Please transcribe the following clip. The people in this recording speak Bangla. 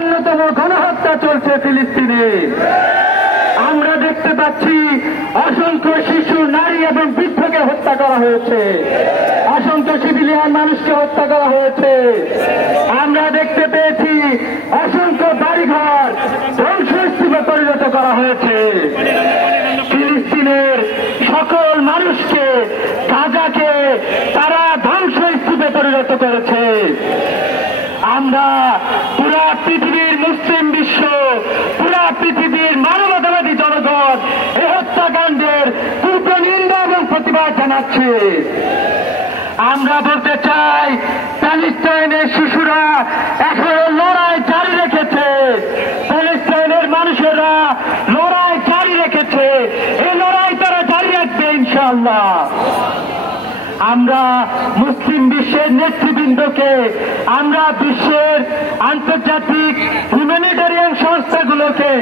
54তম গণহত্যা চলছে ফিলিস্তিনে। আমরা দেখতে পাচ্ছি অসংখ্য শিশু, নারী এবং বৃদ্ধকে হত্যা করা হয়েছে, অসংখ্য সিভিলিয়ান মানুষকে হত্যা করা হয়েছে। আমরা দেখতে পেয়েছি অসংখ্য বাড়িঘর ধ্বংসস্তূপে পরিণত করা হয়েছে। ফিলিস্তিনের সকল মানুষকে, গাজাকে তারা ধ্বংসস্তূপে পরিণত করেছে। আমরা পুরা পৃথিবীর মুসলিম বিশ্ব, পুরা পৃথিবীর মানবতাবাদী জনগণ এই হত্যাকাণ্ডের তীব্র নিন্দা এবং প্রতিবাদ জানাচ্ছে। আমরা বলতে চাই, প্যালেস্টাইনের শিশুরা এখনো লড়াই জারি রেখেছে, প্যালেস্টাইনের মানুষেরা লড়াই জারি রেখেছে, এই লড়াই তারা জারি রাখবে ইনশাআল্লাহ। আমরা মুসলিম বিশ্বের নেতৃবৃন্দকে, আমরা বিশ্বের আন্তর্জাতিক হিউম্যানিটেরিয়ান সংস্থাগুলোকে